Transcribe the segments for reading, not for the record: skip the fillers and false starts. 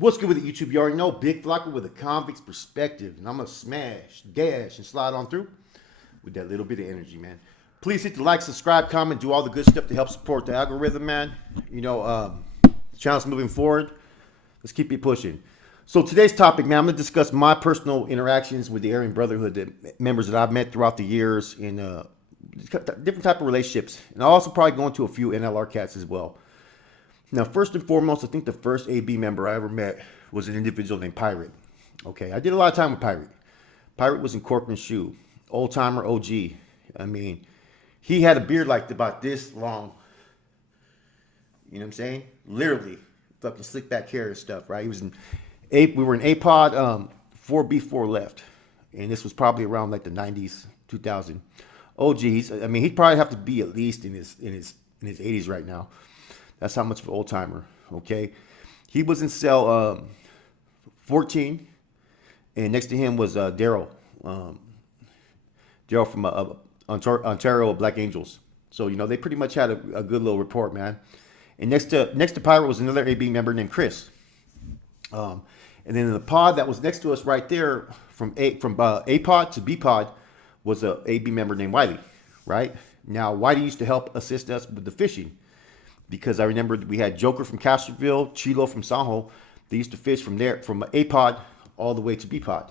What's good with it, YouTube? You already know, Big Flocker with a convict's perspective. And I'm going to smash, dash, and slide on through with that little bit of energy, man. Please hit the like, subscribe, comment, do all the good stuff to help support the algorithm, man. The channel's moving forward. Let's keep it pushing. So today's topic, man, I'm going to discuss my personal interactions with the Aryan Brotherhood, the members that I've met throughout the years in different type of relationships. And I'll also probably go into a few NLR cats as well. Now, first and foremost, I think the first AB member I ever met was an individual named Pirate. Okay, I did a lot of time with Pirate. Pirate was in Corcoran's shoe, old timer, OG. I mean, he had a beard like about this long. You know what I'm saying? Literally, fucking slick back hair and stuff, right? He was in we were in A-Pod, 4B4 left, and this was probably around like the 90s, 2000. OGs. I mean, he'd probably have to be at least in his 80s right now. That's how much of an old timer. Okay, he was in cell 14, and next to him was Daryl. Daryl from Ontario Black Angels. So they pretty much had a good little report, man. And next to Pirate was another AB member named Chris. And then in the pod that was next to us right there, from A pod to B pod, was a AB member named Wiley. Right now, Wiley used to help assist us with the fishing. Because I remember we had Joker from Castroville, Chilo from Sanjo. They used to fish from there, from A pod all the way to B pod.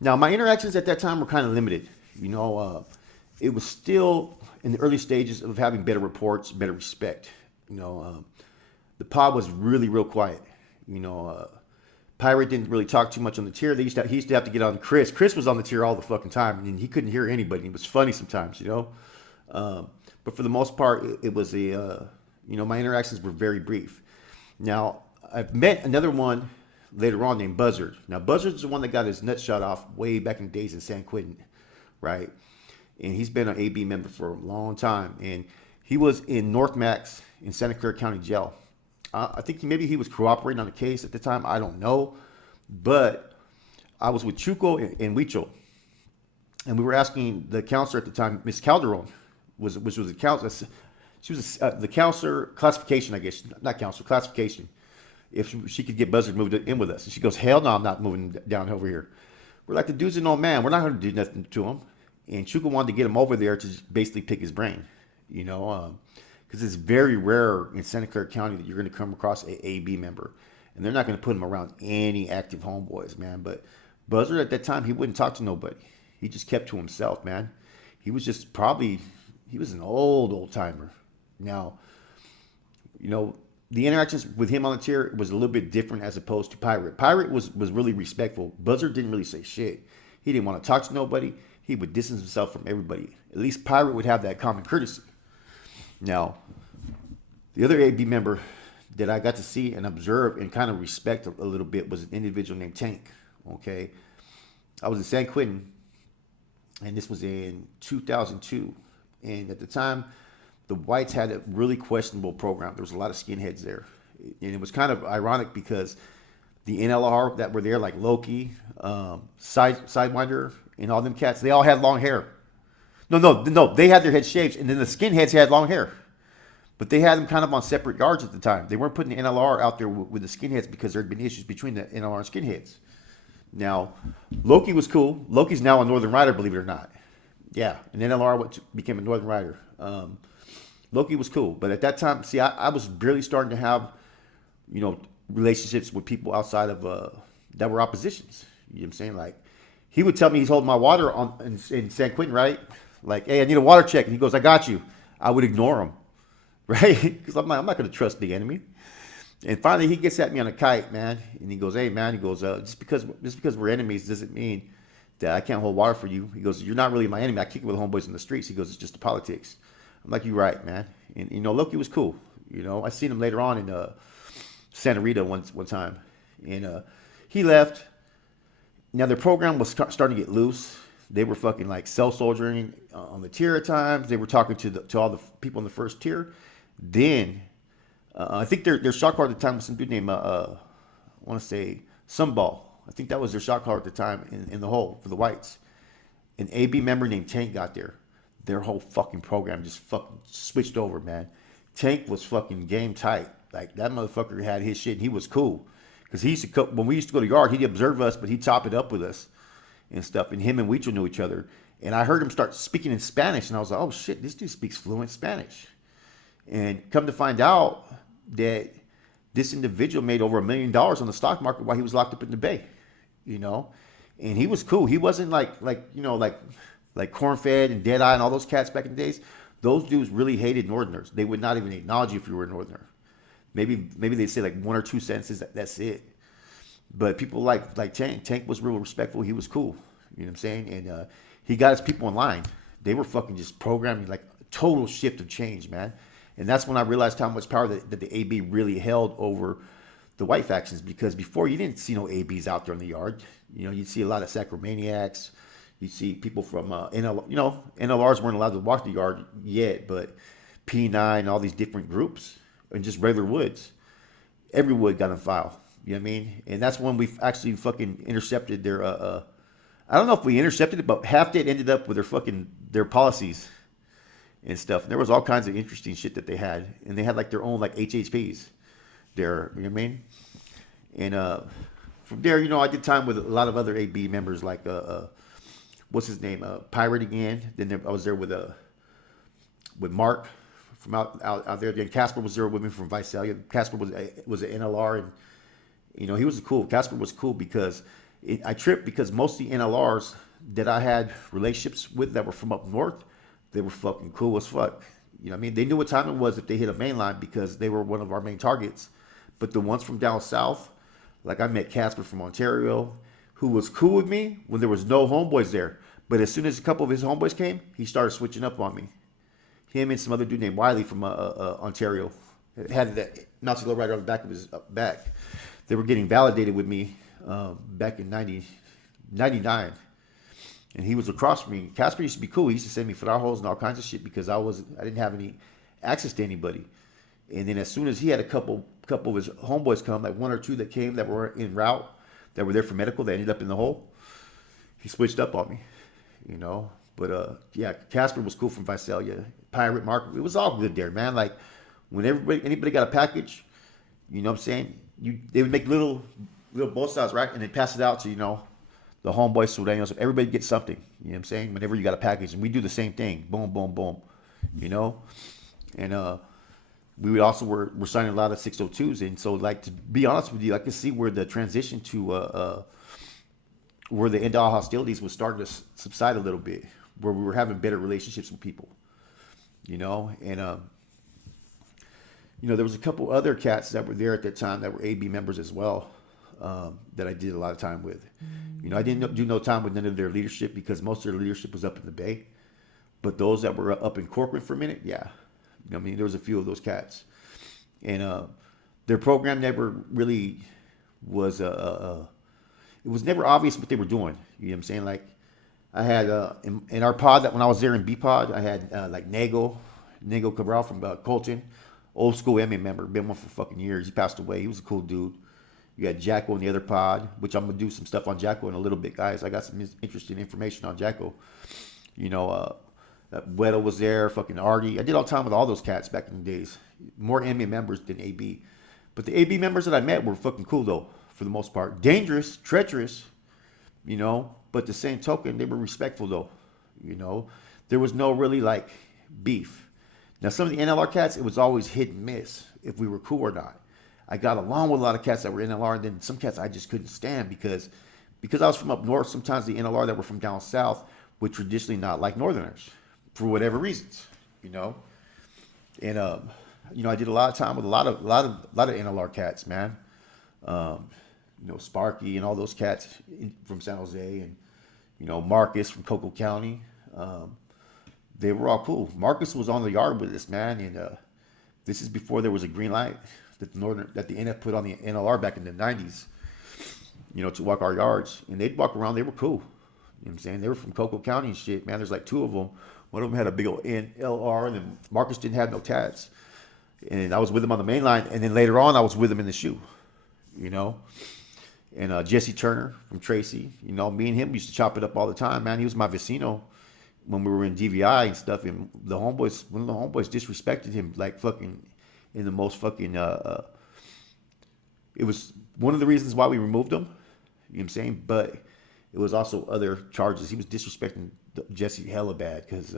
Now, my interactions at that time were kind of limited. It was still in the early stages of having better reports, better respect. The pod was really real quiet. Pirate didn't really talk too much on the tier. He used to have to get on Chris. Chris was on the tier all the fucking time, and he couldn't hear anybody. It was funny sometimes, But for the most part, it was my interactions were very brief. Now, I've met another one later on named Buzzard. Now, Buzzard's the one that got his nut shot off way back in the days in San Quentin, right? And he's been an AB member for a long time. And he was in North Max in Santa Clara County Jail. I think maybe he was cooperating on the case at the time. I don't know. But I was with Chuco and Huicho. And we were asking the counselor at the time, Miss Calderon, which was a counselor. She was the counselor classification, I guess. Not counselor, classification. If she could get Buzzard moved in with us. And she goes, hell no, I'm not moving down over here. We're like, the dude's an old man. We're not going to do nothing to him. And Chuka wanted to get him over there to basically pick his brain. Because it's very rare in Santa Clara County that you're going to come across a AB member. And they're not going to put him around any active homeboys, man. But Buzzard at that time, he wouldn't talk to nobody. He just kept to himself, man. He was just he was an old timer. Now, the interactions with him on the tier was a little bit different as opposed to Pirate. Pirate was really respectful. Buzzard didn't really say shit. He didn't want to talk to nobody. He would distance himself from everybody. At least Pirate would have that common courtesy. Now, the other AB member that I got to see and observe and kind of respect a little bit was an individual named Tank. Okay, I was in San Quentin, and this was in 2002. And at the time, the whites had a really questionable program. There was a lot of skinheads there. And it was kind of ironic because the NLR that were there, like Loki, Sidewinder, and all them cats, they all had long hair. No, they had their heads shaved, and then the skinheads had long hair. But they had them kind of on separate yards at the time. They weren't putting the NLR out there with the skinheads because there had been issues between the NLR and skinheads. Now, Loki was cool. Loki's now a Northern Rider, believe it or not. Yeah, and NLR became a Northern Rider. Loki was cool, but at that time, see, I was barely starting to have, relationships with people outside of that were oppositions. You know what I'm saying? Like, he would tell me he's holding my water in San Quentin, right? Like, hey, I need a water check, and he goes, I got you. I would ignore him, right? Because I'm not going to trust the enemy. And finally, he gets at me on a kite, man, and he goes, hey, man, he goes, just because we're enemies doesn't mean that I can't hold water for you. He goes, you're not really my enemy. I kick it with homeboys in the streets. He goes, it's just the politics. I'm like, you're right, man. And Loki was cool. I seen him later on in Santa Rita one time, and he left. Now their program was starting to get loose. They were fucking like cell soldiering on the tier at times. They were talking to all the people in the first tier. Then I think their shot caller at the time was some dude named I want to say Sunball. I think that was their shot caller at the time in the hole for the whites. An AB member named Tank got there. Their whole fucking program just fucking switched over, man. Tank was fucking game tight. Like, that motherfucker had his shit, and he was cool. Because he used to come, when we used to go to yard, he'd observe us, but he'd chop it up with us and stuff. And him and Weecho knew each other. And I heard him start speaking in Spanish, and I was like, oh shit, this dude speaks fluent Spanish. And come to find out that this individual made over $1 million on the stock market while he was locked up in the Bay, you know? And he was cool. He wasn't like Corn-Fed and Deadeye and all those cats back in the days. Those dudes really hated Northerners. They would not even acknowledge you if you were a Northerner. Maybe they'd say like one or two sentences. That's it. But people like Tank. Tank was real respectful. He was cool. You know what I'm saying? And he got his people in line. They were fucking just programming like a total shift of change, man. And that's when I realized how much power that the AB really held over the white factions. Because before, you didn't see no ABs out there in the yard. You know, you'd see a lot of sacromaniacs. You see people from NLRs weren't allowed to walk the yard yet, but P9, all these different groups, and just regular woods. Every wood got on file. You know what I mean? And that's when we actually fucking intercepted their. I don't know if we intercepted it, but half did ended up with their policies and stuff. And there was all kinds of interesting shit that they had, and they had like their own like HHPs there. You know what I mean? And from there, I did time with a lot of other AB members like what's his name? Pirate again. Then I was there with Mark from out there. Then Casper was there with me from Visalia. Casper was an NLR, and he was cool. Casper was cool because I tripped because most of the NLRs that I had relationships with that were from up north, they were fucking cool as fuck. You know what I mean? They knew what time it was if they hit a main line because they were one of our main targets. But the ones from down south, like I met Casper from Ontario, who was cool with me when there was no homeboys there. But as soon as a couple of his homeboys came, he started switching up on me. Him and some other dude named Wiley from Ontario had that Nazi lowrider on the back of his back. They were getting validated with me back in 99. And he was across from me. Casper used to be cool. He used to send me flower holes and all kinds of shit because I didn't have any access to anybody. And then as soon as he had a couple of his homeboys come, like one or two that came that were en route, that were there for medical, that ended up in the hole, he switched up on me, But yeah, Casper was cool from Visalia. Pirate Mark, it was all good there, man. Like when anybody got a package, you know what I'm saying? They would make little both sides, right? And then pass it out to, the homeboys, so everybody gets something. You know what I'm saying? Whenever you got a package, and we do the same thing. Boom, boom, boom. And we would also were signing a lot of 602s, and so like to be honest with you, I can see where the transition to where the end all hostilities was starting to subside a little bit, where we were having better relationships with people, and there was a couple other cats that were there at that time that were AB members as well, that I did a lot of time with. I didn't do no time with none of their leadership because most of their leadership was up in the Bay, but those that were up in Corcoran for a minute, yeah. There was a few of those cats, and their program never really was. It was never obvious what they were doing. You know what I'm saying? Like I had in our pod that when I was there in B pod, I had like Nego Cabral from Colton, old school MA member, been one for fucking years. He passed away. He was a cool dude. You had Jacko in the other pod, which I'm gonna do some stuff on Jacko in a little bit, guys. I got some interesting information on Jacko. Weddle was there, fucking Artie. I did all time with all those cats back in the days. More MA members than AB. But the AB members that I met were fucking cool though, for the most part. Dangerous, treacherous, but the same token, they were respectful though. There was no really like beef. Now some of the NLR cats, it was always hit and miss if we were cool or not. I got along with a lot of cats that were NLR, and then some cats I just couldn't stand because I was from up north. Sometimes the NLR that were from down south would traditionally not like Northerners for whatever reasons, And I did a lot of time with a lot of NLR cats, man. Sparky and all those cats from San Jose, and Marcus from Coco County. They were all cool. Marcus was on the yard with us, man, and this is before there was a green light that the NF put on the NLR back in the 90s. To walk our yards, and they'd walk around. They were cool. You know what I'm saying? They were from Coco County and shit, man. There's like two of them. One of them had a big old NLR, and then Marcus didn't have no tats. And I was with him on the main line, and then later on, I was with him in the shoe, And Jesse Turner from Tracy, me and him used to chop it up all the time, man. He was my vecino when we were in DVI and stuff. And one of the homeboys disrespected him like fucking in the most fucking It was one of the reasons why we removed him. You know what I'm saying? But it was also other charges. He was disrespecting Jesse hella bad because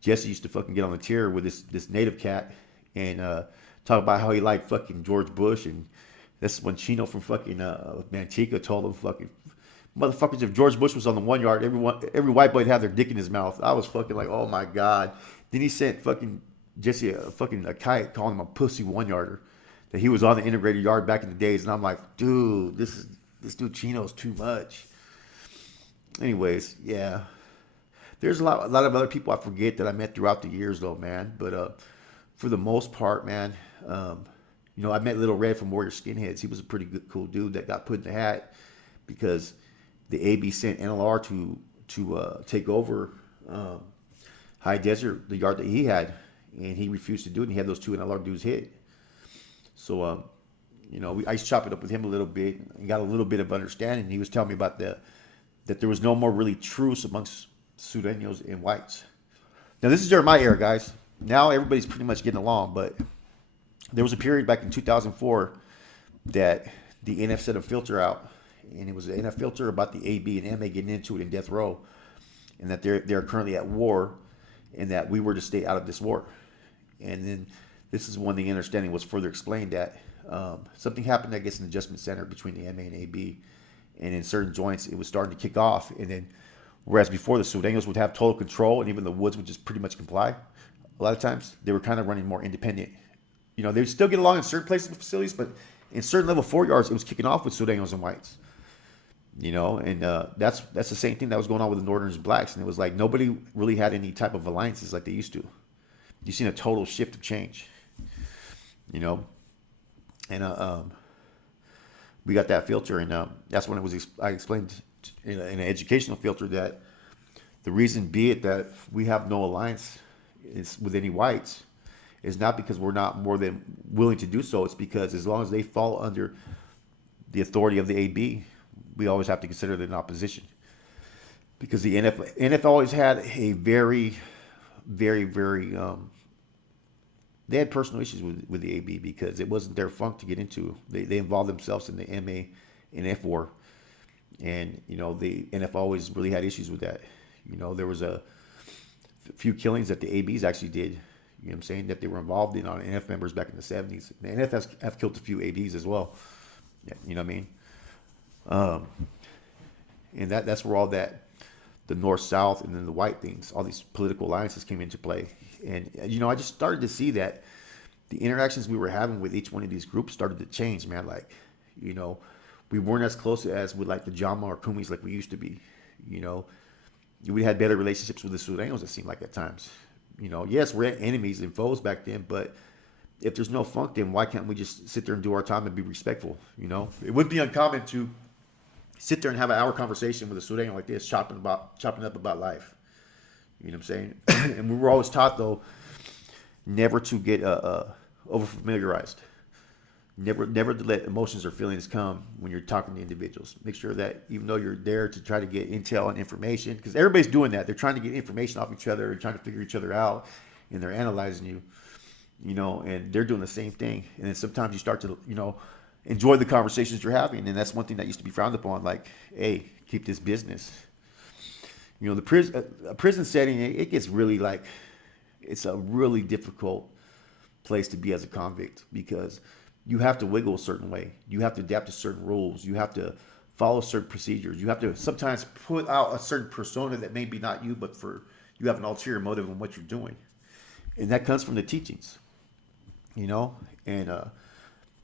Jesse used to fucking get on the tier with this native cat and talk about how he liked fucking George Bush. And that's when Chino from fucking Manteca told him fucking motherfuckers, if George Bush was on the 1 yard, every white boy would have their dick in his mouth. I was fucking like, oh my god. Then he sent fucking Jesse a kite calling him a pussy 1 yarder. That he was on the integrated yard back in the days, and I'm like, dude, this dude Chino's too much. Anyways, yeah. There's a lot of other people I forget that I met throughout the years, though, man. But for the most part, man, I met Little Red from Warrior Skinheads. He was a pretty good, cool dude that got put in the hat because the AB sent NLR to take over High Desert, the yard that he had, and he refused to do it. And he had those two NLR dudes hit. So, I used to chop it up with him a little bit and got a little bit of understanding. He was telling me about that there was no more really truce amongst Sureños and whites. Now, this is during my era, guys. Now everybody's pretty much getting along, but there was a period back in 2004 that the NF set a filter out, and it was an NF filter about the AB and MA getting into it in death row, and that they're currently at war, and that we were to stay out of this war. And then this is when the understanding was further explained that something happened, I guess, in the adjustment center between the MA and AB. And in certain joints, it was starting to kick off. And then, whereas before the Sureños would have total control and even the Woods would just pretty much comply, a lot of times they were kind of running more independent. They would still get along in certain places and facilities, but in certain level 4 yards, it was kicking off with Sureños and whites. And that's the same thing that was going on with the Northerners and blacks. And it was like nobody really had any type of alliances like they used to. You've seen a total shift of change. And we got that filter, and that's when I explained in an educational filter that the reason be it that we have no alliance with any whites is not because we're not more than willing to do so. It's because as long as they fall under the authority of the AB, we always have to consider them in opposition. Because the NF always had a very, very, very they had personal issues with the AB because it wasn't their funk to get into. They involved themselves in the MA and F war. And, the NF always really had issues with that. There was a few killings that the ABs actually did, what I'm saying, that they were involved in on NF members back in the 70s. The NF have killed a few ABs as well. You know what I mean? And that's where all that, the North-South and then the white things, all these political alliances came into play. And, I just started to see that the interactions we were having with each one of these groups started to change, man. Like, we weren't as close as with like the Jama or Kumis like we used to be. We had better relationships with the Sureños, it seemed like at times. Yes, we're enemies and foes back then, but if there's no funk, then why can't we just sit there and do our time and be respectful? It wouldn't be uncommon to sit there and have an hour conversation with a Sureño like this, chopping up about life. You know what I'm saying? And we were always taught, though, never to get over familiarized. Never to let emotions or feelings come when you're talking to individuals. Make sure that even though you're there to try to get intel and information, because everybody's doing that. They're trying to get information off each other and trying to figure each other out, and they're analyzing you, and they're doing the same thing. And then sometimes you start to, enjoy the conversations you're having. And that's one thing that used to be frowned upon, like, hey, keep this business. The prison setting, it gets really like, it's a really difficult place to be as a convict because you have to wiggle a certain way. You have to adapt to certain rules. You have to follow certain procedures. You have to sometimes put out a certain persona that may be not you, but you have an ulterior motive in what you're doing. And that comes from the teachings, and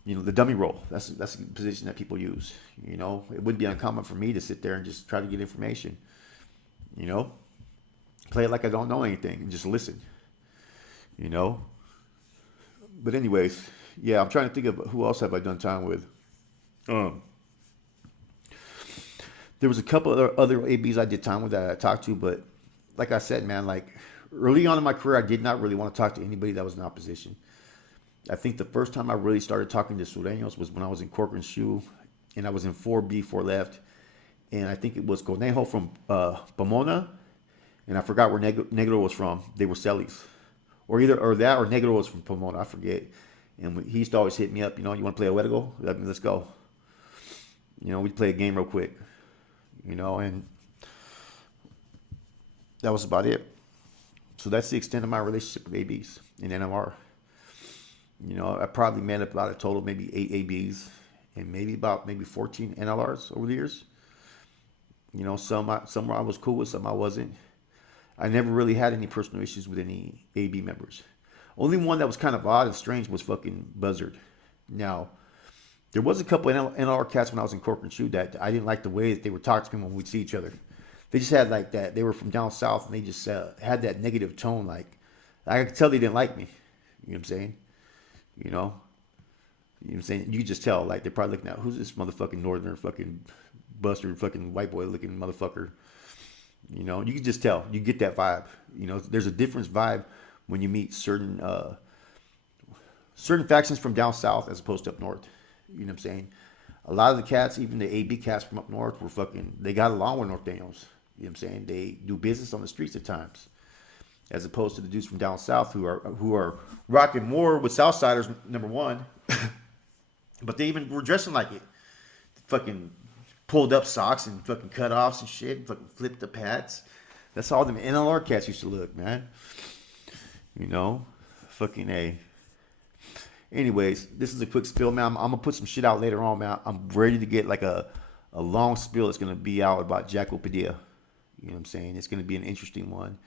the dummy role. That's a position that people use. It wouldn't be uncommon for me to sit there and just try to get information. Play it like I don't know anything and just listen. But anyways, yeah, I'm trying to think of who else have I done time with. There was a couple of other ABs I did time with that I talked to, but like I said, man, like early on in my career, I did not really want to talk to anybody that was in opposition. I think the first time I really started talking to Sureños was when I was in Corcoran's Shoe, and I was in 4B, 4 left, and I think it was Conejo from Pomona, and I forgot where Negro was from. They were Celis. Or that or Negro was from Pomona, I forget. And he used to always hit me up. You want to play a Wedigo? Let's go. We'd play a game real quick. And that was about it. So that's the extent of my relationship with ABs and NMR. I probably met up about a total maybe 8 ABs and maybe 14 NLRs over the years. Some I was cool with, some I wasn't. I never really had any personal issues with any AB members. Only one that was kind of odd and strange was fucking Buzzard. Now, there was a couple of NLR cats when I was in Corcoran Shoe that I didn't like the way that they were talking to me when we'd see each other. They just had like that. They were from down south and they just had that negative tone. Like, I could tell they didn't like me. You know what I'm saying? You know what I'm saying? You could just tell. Like, they're probably looking at, who's this motherfucking northerner fucking buster fucking white boy looking motherfucker? You can just tell. You get that vibe. There's a different vibe when you meet certain factions from down south as opposed to up north. You know what I'm saying? A lot of the cats, even the AB cats from up north, were they got along with Norteños. You know what I'm saying? They do business on the streets at times, as opposed to the dudes from down south who are rocking more with Southsiders, number one, but they even were dressing like it. Fucking pulled up socks and fucking cutoffs and shit, fucking flipped up hats. That's how them NLR cats used to look, man. Fucking A. Anyways, this is a quick spill, man. I'm gonna put some shit out later on, man. I'm ready to get like a long spill that's gonna be out about Jaco Padilla. You know what I'm saying? It's gonna be an interesting one.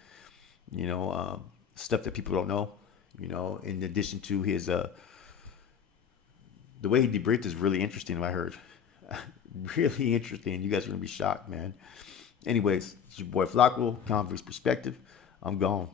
Stuff that people don't know. In addition to his the way he debriefed is really interesting. I heard, really interesting. You guys are gonna be shocked, man. Anyways, it's your boy Flacco, Convict's Perspective. I'm gone.